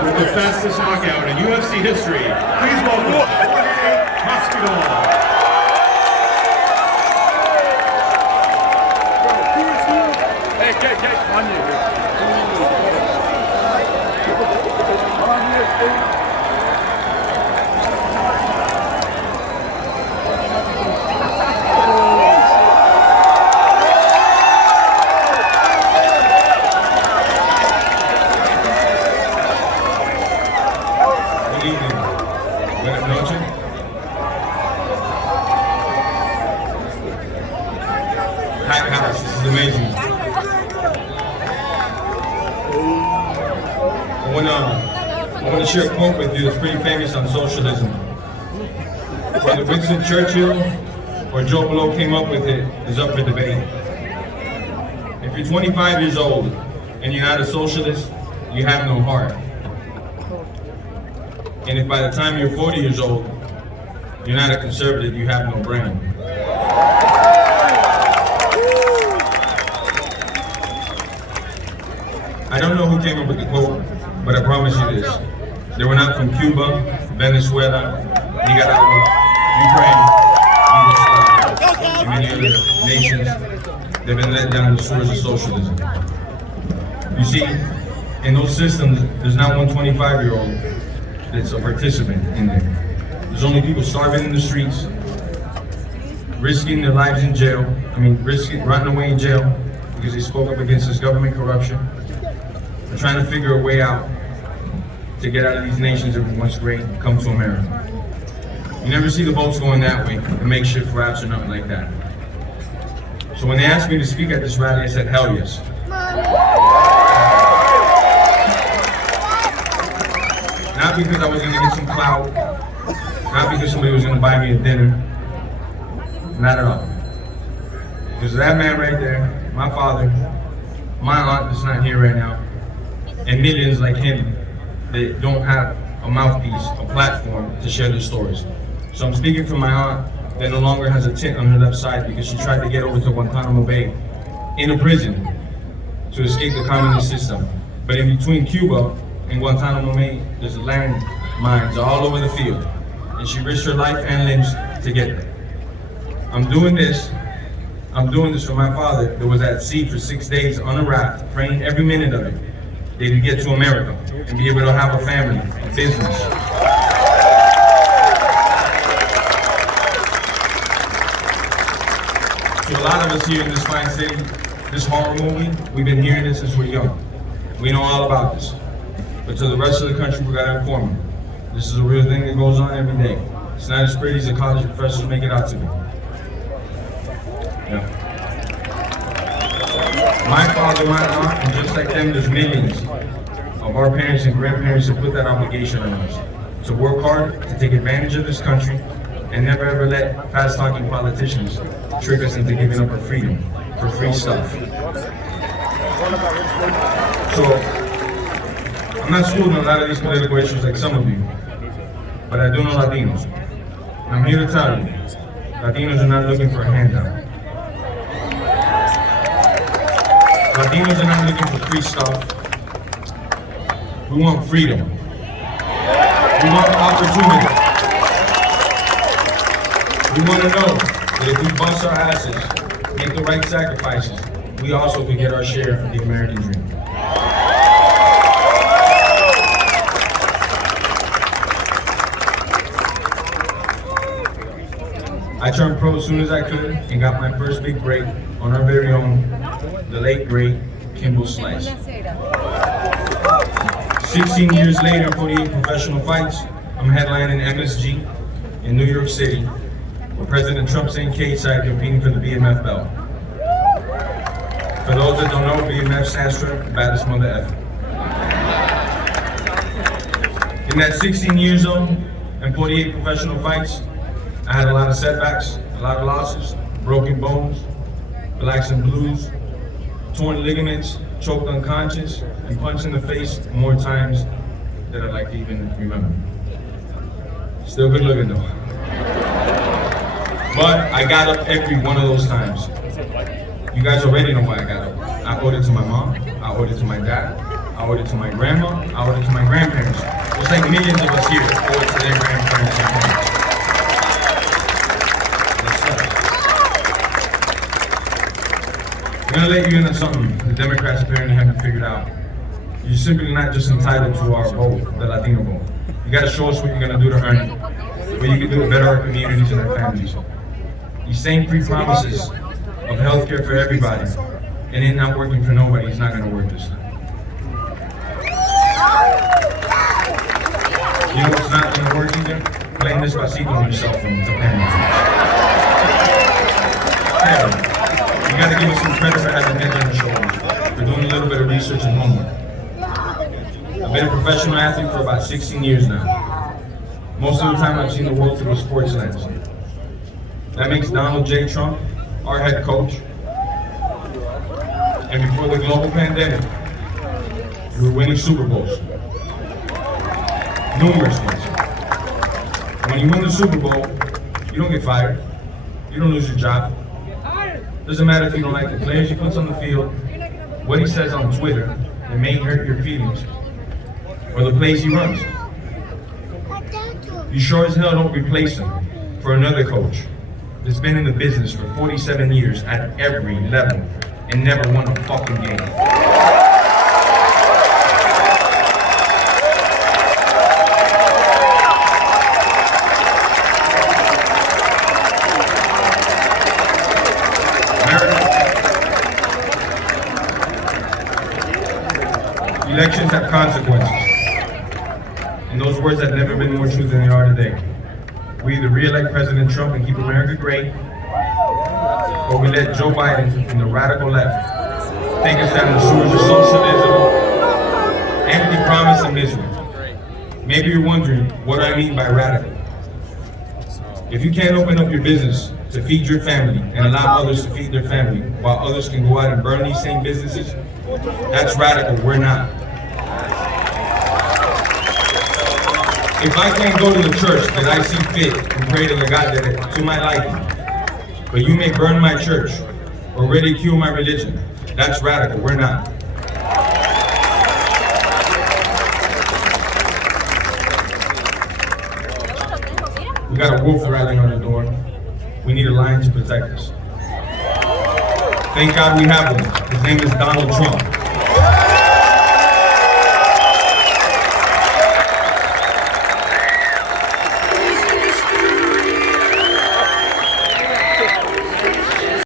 With the fastest knockout in UFC history, please welcome Jorge Masvidal. Hey, on you. Buenas noches. Packed house, this is amazing. I want to share a quote with you that's pretty famous on socialism. Whether Winston Churchill or Joe Blow came up with it is up for debate. If you're 25 years old and you're not a socialist, you have no heart. And if by the time you're 40 years old, you're not a conservative, you have no brain. I don't know who came up with the quote, but I promise you this. They were not from Cuba, Venezuela, Nicaragua, Ukraine, Yugoslavia, and many other nations. They've been led down the sewers of socialism. You see, in those systems, there's not one 25-year-old that's a participant in there. There's only people starving in the streets, risking their lives in jail. Running away in jail because they spoke up against this government corruption. They're trying to figure a way out to get out of these nations that were once great and come to America. You never see the boats going that way, the makeshift rafts or nothing like that. So when they asked me to speak at this rally, I said, hell yes. Not because I was going to get some clout, not because somebody was going to buy me a dinner, not at all. Because that man right there, my father, my aunt that's not here right now, and millions like him that don't have a mouthpiece, a platform to share their stories. So I'm speaking for my aunt that no longer has a tent on her left side because she tried to get over to Guantanamo Bay in a prison to escape the communist system. But in between Cuba and Guantanamo Bay, there's land mines all over the field. And she risked her life and limbs to get there. I'm doing this for my father that was at sea for 6 days on a raft, praying every minute of it that he'd get to America and be able to have a family, a business. To a lot of us here in this fine city, this horror movie, we've been hearing this since we're young. We know all about this. But to the rest of the country, we gotta inform them. This is a real thing that goes on every day. It's not as pretty as the college professors make it out to be. Yeah. My father, my aunt, and just like them, there's millions of our parents and grandparents that put that obligation on us. To work hard, to take advantage of this country, and never ever let fast-talking politicians trick us into giving up our freedom for free stuff. So, I'm not schooled in a lot of these political issues like some of you, but I do know Latinos. And I'm here to tell you, Latinos are not looking for a handout. Latinos are not looking for free stuff. We want freedom. We want opportunity. We want to know that if we bust our asses, make the right sacrifices, we also can get our share of the American dream. I turned pro as soon as I could and got my first big break on our very own, the late great Kimbo Slice. 16 years later, 48 professional fights, I'm headlining MSG in New York City, with President Trump saying cage-side competing for the BMF belt. For those that don't know, BMF stands for baddest mother ever. In that 16 years zone and 48 professional fights, I had a lot of setbacks, a lot of losses, broken bones, blacks and blues, torn ligaments, choked unconscious, and punched in the face more times than I'd like to even remember. Still good looking though. But I got up every one of those times. You guys already know why I got up. I owed it to my mom, I owed it to my dad, I owed it to my grandma, I owed it to my grandparents. Just like millions of us here owe it to their grandparents and parents. I'm gonna let you into something the Democrats apparently haven't figured out. You're simply not just entitled to our vote, the Latino vote. You gotta show us what you're gonna do to earn it, what you can do to better our communities and our families. These same three promises of health care for everybody and it not working for nobody is not gonna work this time. You know what's not gonna work either? Playing Despacito on your cell phone to parents. You gotta give us some credit for having heads on the shoulders, for doing a little bit of research and homework. I've been a professional athlete for about 16 years now. Most of the time I've seen the world through a sports lens. That makes Donald J. Trump our head coach. And before the global pandemic, we were winning Super Bowls. Numerous ones. When you win the Super Bowl, you don't get fired. You don't lose your job. Doesn't matter if you don't like the players he puts on the field, what he says on Twitter that may hurt your feelings, or the plays he runs. You sure as hell don't replace him for another coach that's been in the business for 47 years at every level and never won a fucking game. Elections have consequences. And those words have never been more true than they are today. We either re-elect President Trump and keep America great, or we let Joe Biden and the radical left take us down the sewers of socialism, empty promise and misery. Maybe you're wondering what I mean by radical. If you can't open up your business to feed your family and allow others to feed their family while others can go out and burn these same businesses, that's radical, we're not. If I can't go to the church that I see fit and pray to the God that to my liking, but you may burn my church or ridicule my religion, that's radical, we're not. We got a wolf rattling on the door. We need a lion to protect us. Thank God we have one. His name is Donald Trump.